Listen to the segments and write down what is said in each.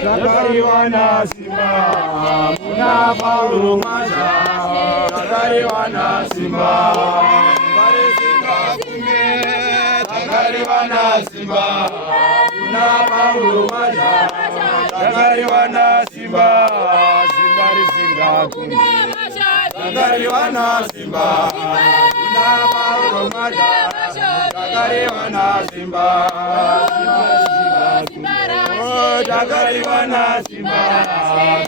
Takariwana Simba, Muna Paurumaja, Takariwana Simba, Takariwana Simba, Muna Paurumaja, Takariwana Simba, Simbari Singa Kumbe, Takariwana Simba, Muna Paurumaja, Takariwana Simba, Takariwana Simba,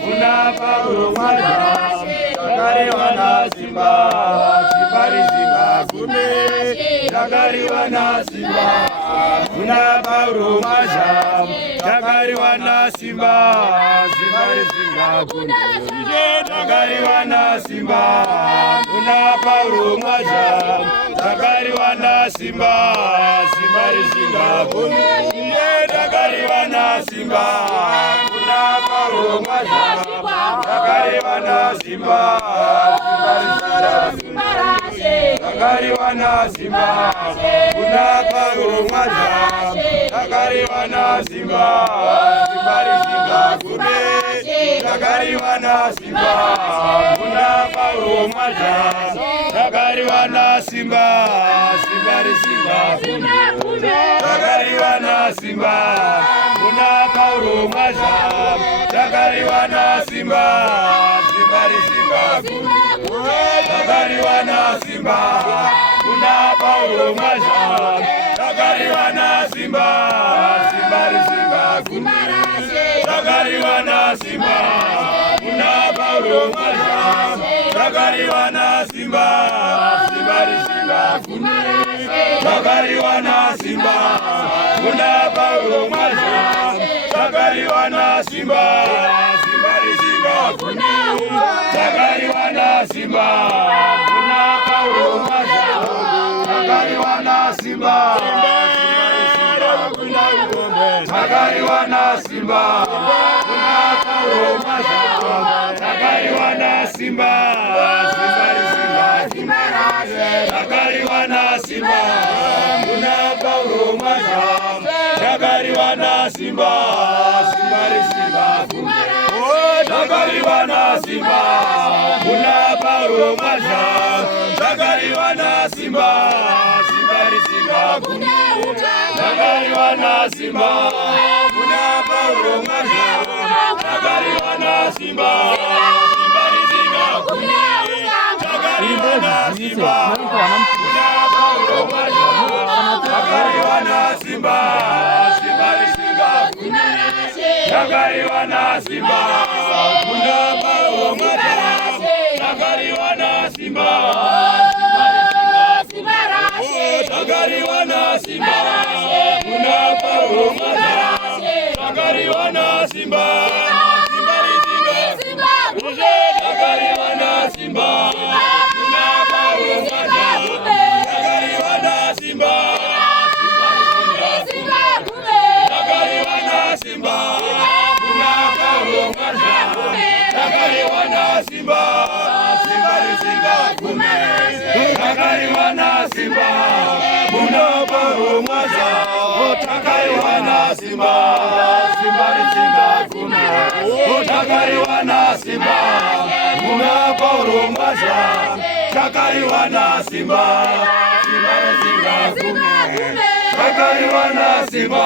Muna Paurumaja, Takariwana Simba, Simbari Singa Kumbe, Takariwana Simba, Muna Paurumaja, Takariwana Simba, Simbari Singa Kumbe, Takariwana Simba, Muna Paurumaja, Takariwana Simba, Simbari Singa Kumbe, Takariwana Simba, Muna Paurumaja, Takariwana Simba, Takariwana Simba, Muna Paurumaja, Takariwana Simba, Simbari Singa Kumbe, Takariwana Simba, Muna Paurumaja, Takariwana Simba, Simbari Singa Kumbe, Takariwana Simba, Muna Paurumaja, Takariwana Simba, Simbari Singa Kumbe, Takariwana Simba, Muna Paurumaja, Takariwana Simba, Simbari Singa Kumbe, Takariwana Simba, Muna Paurumaja, Takariwana Simba, Simbari Singa Kumbe, Takariwana Simba, Muna Paurumaja, Takariwana Simba, Simbari Singa Kumbe, Takariwana Simba, Muna Paurumaja, Takariwana Simba, Takariwana Simba, Muna Paurumaja, Takariwana Simba, Simbari Singa Kumbe, Takariwana Simba, Muna Paurumaja, Takariwana Simba, Simbari Singa Kumbe, Takariwana Simba, Muna Paurumaja, Takariwana Simba, Simbari Singa Kumbe, Takariwana Simba, Muna Paurumaja, Takariwana Simba, Simbari Singa Kumbe, Takariwana Simba, Muna Paurumaja, Takariwana Simba, Simbari Singa Kumbe, Takariwana Simba, Muna Paurumaja, Takariwana Simba, Takariwana Simba, Muna Paurumaja, Takariwana Simba, Simbari Singa Kumbe, Takariwana Simba, Muna Paurumaja, Takariwana Simba, Takariwana Simba, Muna Paurumaja, Takariwana Simba, Simbari Singa Kumbe, Takariwana Simba, Muna Paurumaja, Takariwana Simba, Simbari Singa Kumbe, Takariwana Simba, Muna Paurumaja, Takariwana Simba, Simbari Singa Kumbe, Takariwana Simba,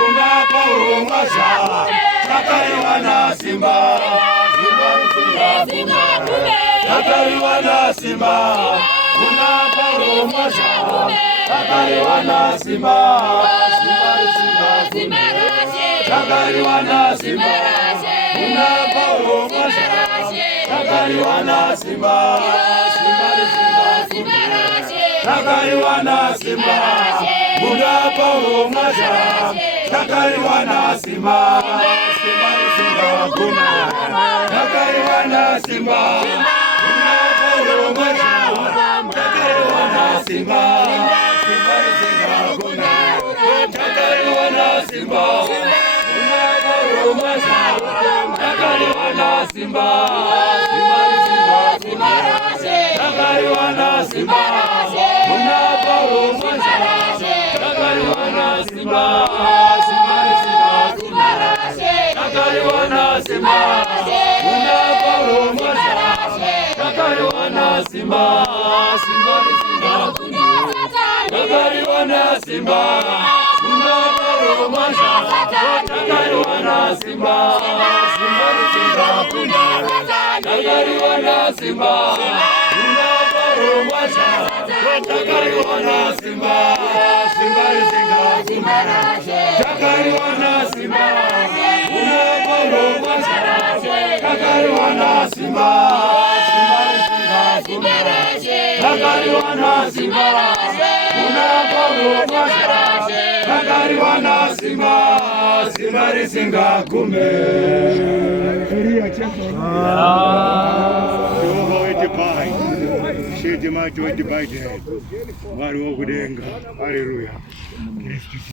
Muna Paurumaja, Takariwana Simba, Simbari Singa Kumbe, Takariwana Simba, Muna Paurumaja, Takariwana Simba, Simbari Singa Kumbe, Takariwana Simba, Muna Paurumaja, Takariwana Simba, Simbari Singa Kumbe, Takariwana Simba, Muna Paurumaja, Takariwana Simba, Simbari Singa Kumbe, Takariwana Simba, Muna Paurumaja, Takariwana Simba, Simbari Singa Kumbe, Takariwana Simba, Muna Paurumaja, Takariwana Simba, Simbari Singa Kumbe, Takariwana Simba, Muna Paurumaja. Simba, Simba lisingakume. Takaliwa na Simba, unaporomosha. Takaliwa na Simba, Simba lisingakume. Takaliwa na Simba, unaporomosha. Takaliwa na Simba, Simba lisingakume. Takaliwa na Simba, unaporomosha. Takaliwa na Simba, Takaliwa na Simba, unaporomosha. Takaliwa na Simba, Simba lisingakume. Shete macho itibaje. Wali wa kudenga. Haleluya.